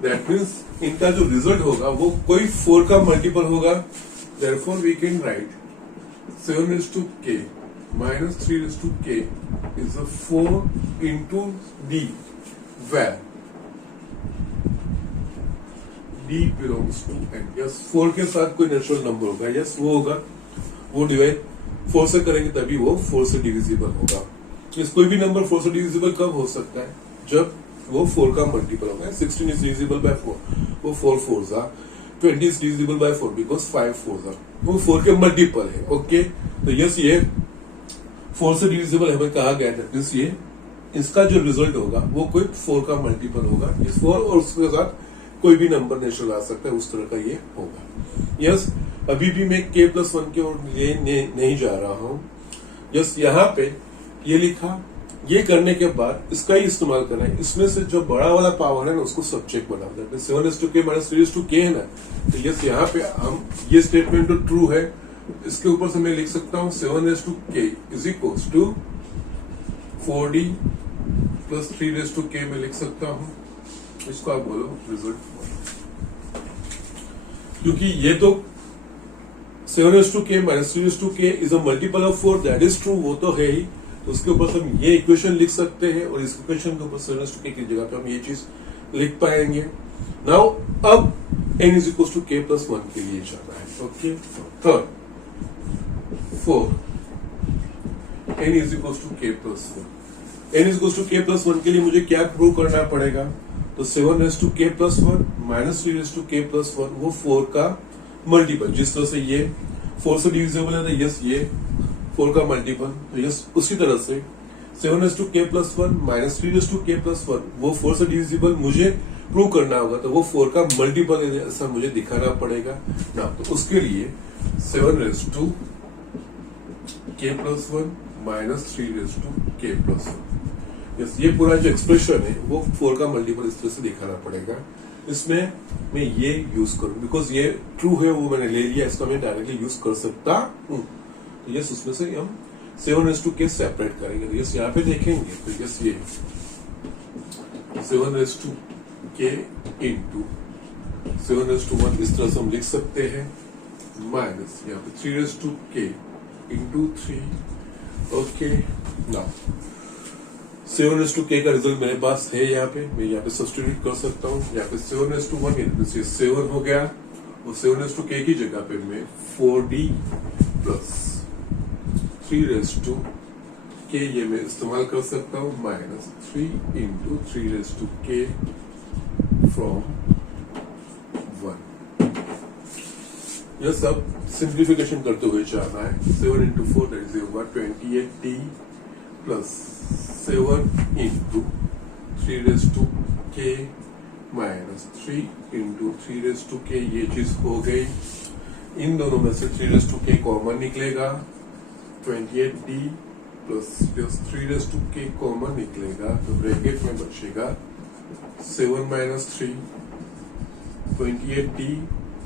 that means इनका जो result होगा वो कोई 4 का multiple होगा. therefore we can write 7 raised to k minus 3 raised to k is a 4 into d where d belongs to n. Yes 4 के साथ कोई नेचुरल नंबर होगा. यस वो होगा, वो डिवाइड 4 से करेंगे तभी वो 4 से डिविजिबल होगा. इस कोई भी नंबर 4 से डिविजिबल कब हो सकता है, जब वो 4 का मल्टीपल होगा. 16 इज डिविजिबल बाय 4, वो 4 4s are 20 is divisible by 4 because 5 4s are, वो 4 के मल्टीपल है. ओके, तो यस ये 4 से डिविजिबल हमें कहा गया है. मीन्स ये इसका जो रिजल्ट होगा वो कोई 4 का मल्टीपल होगा. इस 4 और उसके साथ कोई भी नंबर नेचुरल आ सकता है, उस तरह का ये होगा. यस अभी भी मैं k plus 1 की ओर लिए नहीं जा रहा हूं. यस यहाँ पे ये लिखा ये करने के बाद इसका ही इस्तेमाल करना है। इसमें से जो बड़ा वाला पावर है ना उसको सब्जेक्ट बना देते हैं। 7:k माइनस 3:k है ना, तो यस यहाँ पे हम ये स्टेटमेंट तो ट्रू है, इसके ऊपर से मैं लिख सकता हूँ 7:k is equals to 4d plus 3:k में लिख सकता हूँ। इसको आप बोलो रिजल्ट, क्योंकि ये तो 7:k minus 3:k is a multiple of 4, that is true, वो तो है ही। तो उसके ऊपर से हम ये इक्वेशन लिख सकते हैं और इस इक्वेशन के ऊपर 7:k की जगह पे हम ये चीज लिख पाएंगे। नाउ अब n is equal to k plus 1 के लिए जाना है। Okay, third 4 n is equal to k plus 1। n is equal to k plus 1 के लिए मुझे क्या प्रूव करना पड़ेगा? तो 7:k plus 1 minus 3:k plus 1 वो 4 का मल्टीपल, जिस तरह से ये 4 से डिविजिबल है तो यस ये 4 का मल्टीपल, तो यस उसी तरह से 7:k plus 1 minus 3:k plus 1 वो 4 से डिविजिबल मुझे प्रूव करना होगा, तो वो 4 का मल्टीपल है ऐसा मुझे दिखाना पड़ेगा ना। तो उसके लिए 7:k plus 1 minus 3:k plus 1, yes ये पूरा जो एक्सप्रेशन है वो 4 का मल्टीपल इस तरह से दिखाना पड़ेगा। इसमें मैं ये यूज करूं बिकॉज ये ट्रू है, वो मैंने ले लिया, इसका मैं डायरेक्टली यूज कर सकता हूं। तो यस उसमें से हम 7:k सेपरेट करेंगे। तो यस यहाँ पे देखेंगे तो यस ये 7:k इंटू 7:1 इस तरह से हम लिख सकते हैं, माइनस यहाँ पे 3:k into 3। Okay, now 7:k का रिजल्ट मेरे पास है, यहाँ पे मैं यहाँ पे सब्स्टिट्यूट कर सकता हूँ। यहाँ पे 7:1 ये 7 हो गया, और 7:k की जगह पे मैं 4d प्लस 3:k ये मैं इस्तेमाल कर सकता हूँ, माइनस 3 इंटू 3:k फ्रॉम 1। यह सब सिंप्लीफिकेशन करते हुए जाना है। 7 इंटू 4 दैट इज होगा 28d plus 7 into 3:k minus 3 into 3:k, ये चीज हो गई। इन दोनों में से 3:k कॉमन निकलेगा, 28d प्लस 3:k कॉमन निकलेगा, तो ब्रैकेट में बचेगा 7 minus 3, 28d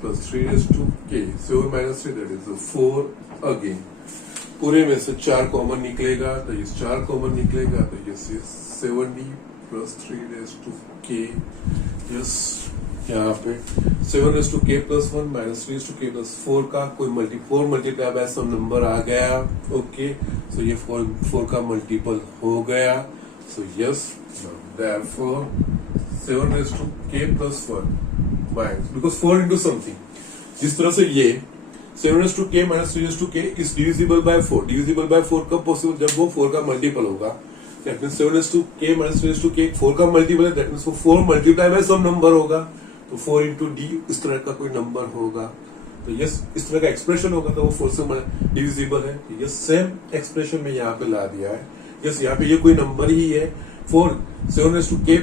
plus 3:k, 7 minus 3 that is 4 again. पूरे में से 4 कॉमन निकलेगा, तो ये 4 कॉमन निकलेगा, तो ये 7d प्लस 3:k, यस यहाँ पे 7:k plus 1 minus 3:k plus 4 का कोई 4 मल्टीप्लाई बाय सम नंबर आ गया। ओके, सो ये 4 का मल्टीपल हो गया। So yes, therefore 7:k plus 1 minus, because 4 into something, जिस तरह से ये 7:k minus 3:k is divisible by 4। Divisible by 4 कब पॉसिबल? जब वो 4 का मल्टीपल होगा। That means 7:k minus 3:k 4 का मल्टीपल है, दैट मींस वो 4 मल्टीप्लाई बाय सम नंबर होगा, तो 4 इंटू डी इस तरह का कोई नंबर होगा। तो यस इस तरह का एक्सप्रेशन होगा, तो वो 4 से डिविजिबल है। यस सेम एक्सप्रेशन में यहाँ पे ला दिया है। यस यहाँ पे ये कोई नंबर ही है, 4 7:k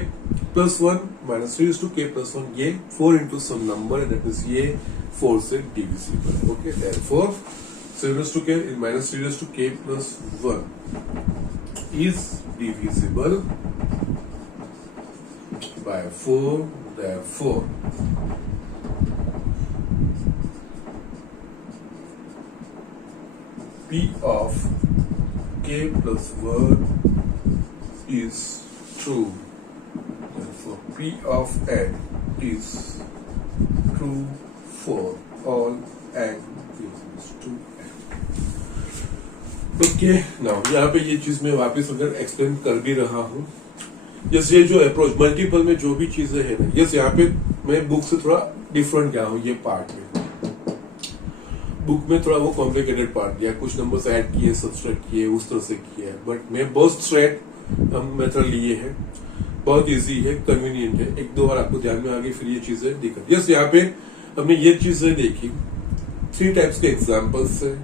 plus 1 minus 3:k plus 1, ये 4 इंटू सम नंबर है, दैट मींस ये 4 से डिविजिबल है। Okay, therefore 7:k minus 3:k plus 1 is divisible by 4, therefore P of k plus 1 is true, therefore P of n is true for all n equals to n। Okay, now यहाँ पे ये चीज मैं वापस अगर explain कर भी रहा हूँ, जैसे जो अप्रोच मल्टीपल में जो भी चीजें है ना, यस यहाँ पे मैं बुक से थोड़ा डिफरेंट गया हूँ। ये पार्ट में बुक में थोड़ा वो कॉम्प्लिकेटेड पार्ट दिया, कुछ नंबर्स ऐड किए, सब्सट्रैक्ट किए, उस तरह से किया है, बट मैं बहुत स्ट्रेट हम मेथड लिए हैं, बहुत इजी है, कन्वीनियंट है। एक दो बार आपको ध्यान में आ गई, फिर ये चीजें दिक्कत। यस यहाँ पे हमने ये चीजें देखी, 3 टाइप्स के एग्जाम्पल्स है,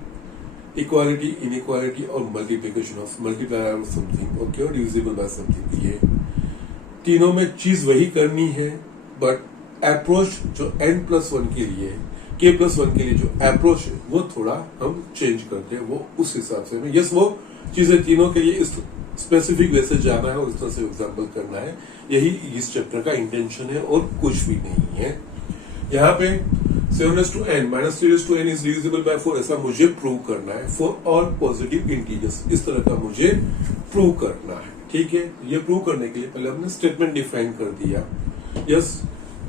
इक्वालिटी, इनइक्वालिटी और multiplication of multiplier of something, okay, और डिविजिबल बाय समथिंग। ये तीनों में चीज वही करनी है, बट अप्रोच जो n+1 के लिए, k+1 के लिए जो अप्रोच है वो थोड़ा हम चेंज करते हैं, वो उस हिसाब से। यस वो चीजें तीनों के लिए इस स्पेसिफिक वे से जाना है और इस तरह से एग्जाम्पल करना है। यही इस चैप्टर का इंटेंशन है और कुछ भी नहीं है। यहाँ पे 7n minus 3n is divisible by 4 ऐसा मुझे प्रूव करना है फॉर ऑल पॉजिटिव इंटीजर्स, इस तरह का मुझे प्रूव करना है। ठीक है, ये प्रूव करने के लिए पहले हमने स्टेटमेंट डिफाइन कर दिया। यस,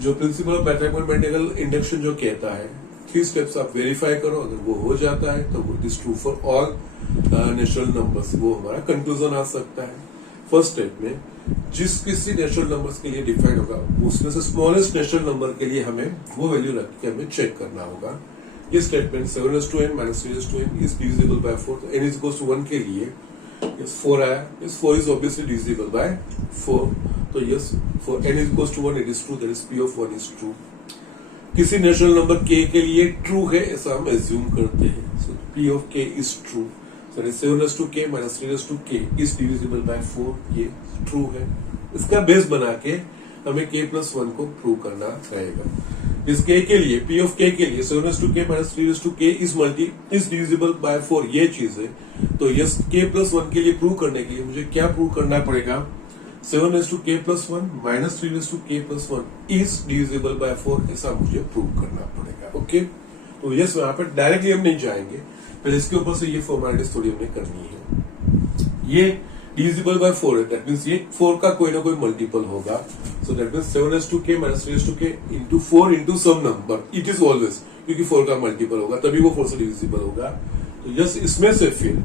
जो प्रिंसिपल ऑफ मैथमेटिकल इंडक्शन जो कहता है 3 स्टेप्स आप वेरीफाई करो, अगर वो हो जाता है तो वो it is true for all natural numbers, वो हमारा कंक्लूजन आ सकता है। फर्स्ट स्टेप में जिस किसी नेचुरल नंबर्स के लिए डिफाइन होगा उसमें से स्मॉलेस्ट नेचुरल नंबर के लिए हमें वो वैल्यू रख के हमें चेक करना होगा। ये statement 7n minus 3n is divisible by 4, तो n इज इक्वल टू 1 के लिए यस 4 आया, yes 4 is obviously divisible by 4, तो yes for n is equal to 1 it is true, that is p of 1 is true. किसी natural number k के लिए true है ऐसा हम एज्यूम करते हैं, सो p of k is true, so 7k minus 3k is divisible by 4, ये true है। इसका बेस बना के हमें k plus 1 को प्रूव करना रहेगा। इस k के लिए p of k के लिए 7k minus 3k is divisible by 4, ये चीज है। तो यस k plus 1 के लिए प्रूव करने के लिए मुझे क्या प्रूव करना पड़ेगा, 7k plus 1 minus 3k plus 1 is divisible by 4 ऐसा मुझे प्रूव करना पड़ेगा। ओके, तो यस वहां पर डायरेक्टली हम नहीं जाएंगे, पहले इसके ऊपर से ये फॉर्मेलिटीज थोड़ी हमने करनी है। ये डिविजिबल बाय 4 है, दैट मींस ये 4 का कोई ना कोई मल्टीपल होगा, so that means 7k minus 3k into 4 into some number, it is always, क्योंकि 4 का मल्टीपल होगा तभी वो 4 से डिविजिबल होगा। तो यस इसमें से फिर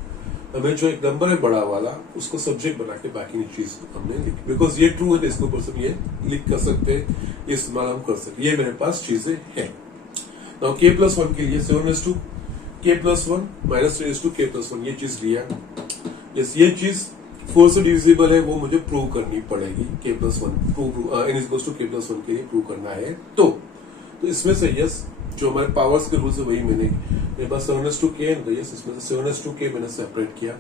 हमें जो एक नंबर है बड़ा वाला उसको सब्जेक्ट बना के बाकी चीज हमने लिखी, बिकॉज ये ट्रू है तो इसके ऊपर से ये लिख कर सकते हैं, ये इस्तेमाल हम कर सकते, ये मेरे पास चीजें हैं। नाउ k plus 1 के लिए 7k plus 1 minus 3k plus 1 ये चीज लिया, यस ये चीज 4 से डिविजिबल है वो मुझे प्रूव करनी पड़ेगी। k plus 1 n is equals to k plus 1 के लिए प्रूव करना है, तो इसमें से यस जो हमारे पावर्स के रूल्स है वही मेरे पास 7k है, यस इसमें से 7k मैंने सेपरेट किया,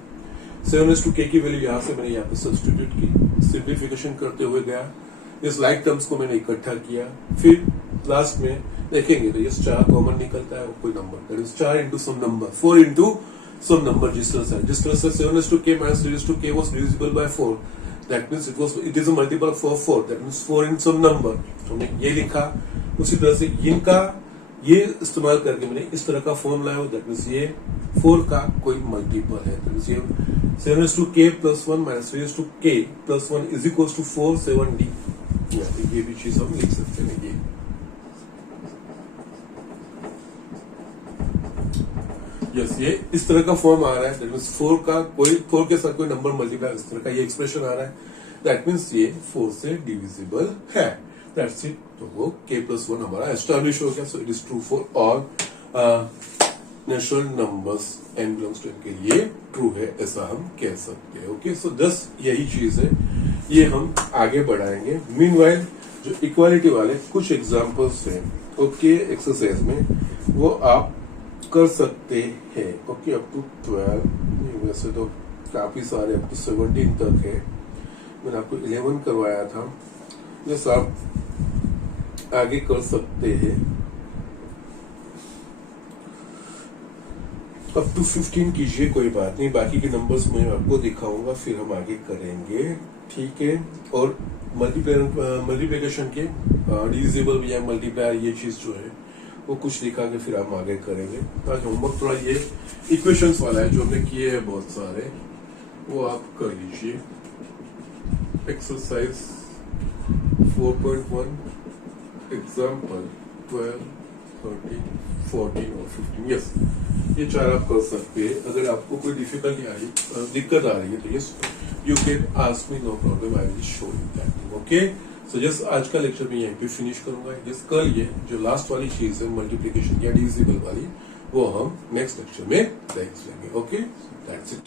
7k की वैल्यू यहाँ से मैंने यहाँ पे सब्स्टिट्यूट की, सिंप्लीफिकेशन करते हुए गया, इस लाइक टर्म्स को मैंने इकट्ठा किया, फिर लास्ट में देखेंगे तो ये 4 कॉमन निकलता है, कोई number that is 4 into some number, 4 into some number, जिस तरह से 7k minus 3k was divisible by 4, that means it is a multiple of 4, that means 4 in some number, हमने ये लिखा। उसी तरह से इनका ये इस्तेमाल करके मैंने इस तरह का फॉर्म लाया, दैट मींस ये 4 का कोई मल्टीपल है, दैट मींस ये 7k plus 1 minus 3k plus 1 is equals to 4 7d, ये भी चीज हम लिख सकते हैं। ये यस ये इस तरह का फॉर्म आ रहा है, दैट मींस 4 के साथ कोई नंबर मल्टीप्लाई, इस तरह का ये एक्सप्रेशन आ रहा है, दैट मींस ये 4 से डिविजिबल है, दैट्स इट। तो वो k plus 1 हमारा एस्टैब्लिश हो गया, so it is true for all natural numbers n belongs to n के लिए ट्रू है ऐसा हम कह सकते हैं। ओके, सो जस्ट यही चीज है, ये हम आगे बढ़ाएंगे। मीनवाइल जो इक्वालिटी वाले कुछ एग्जांपल्स हैं ओके एक्सरसाइज में, वो आप कर सकते हैं। ओके, अप टू 12, वैसे तो काफी सारे अप टू 17 तक है, मैंने आपको 11 करवाया था, जैसे आप आगे कर सकते हैं अप टू 15 कीजिए, कोई बात नहीं, बाकी के नंबर्स मैं आपको दिखाऊंगा फिर हम आगे करेंगे, ठीक है। और मल्टीप्लिकेशन के डिविजिबल या मल्टीप्लायर ये चीज जो है वो कुछ दिखा के फिर हम आगे करेंगे। आज होमवर्क थोड़ा ये इक्वेशंस वाला है जो हमने किए हैं बहुत सारे, वो आप कर लीजिए। एक्सरसाइज 4.1 एग्जाम्पल 12, 13, 14 और 15, यस ये 4 आप कर सकते हैं। अगर आपको कोई डिफिकल्टी आ रही दिक्कत आ रही है तो yes you can ask me, no problem, I will show you that. Okay, so just आज का लेक्चर मैं यहीं पे फिनिश करूंगा। जस्ट कल ये जो लास्ट वाली चीज है मल्टीप्लिकेशन या डिविजिबल वाली, वो हम नेक्स्ट लेक्चर में देख लेंगे। Okay, that's it.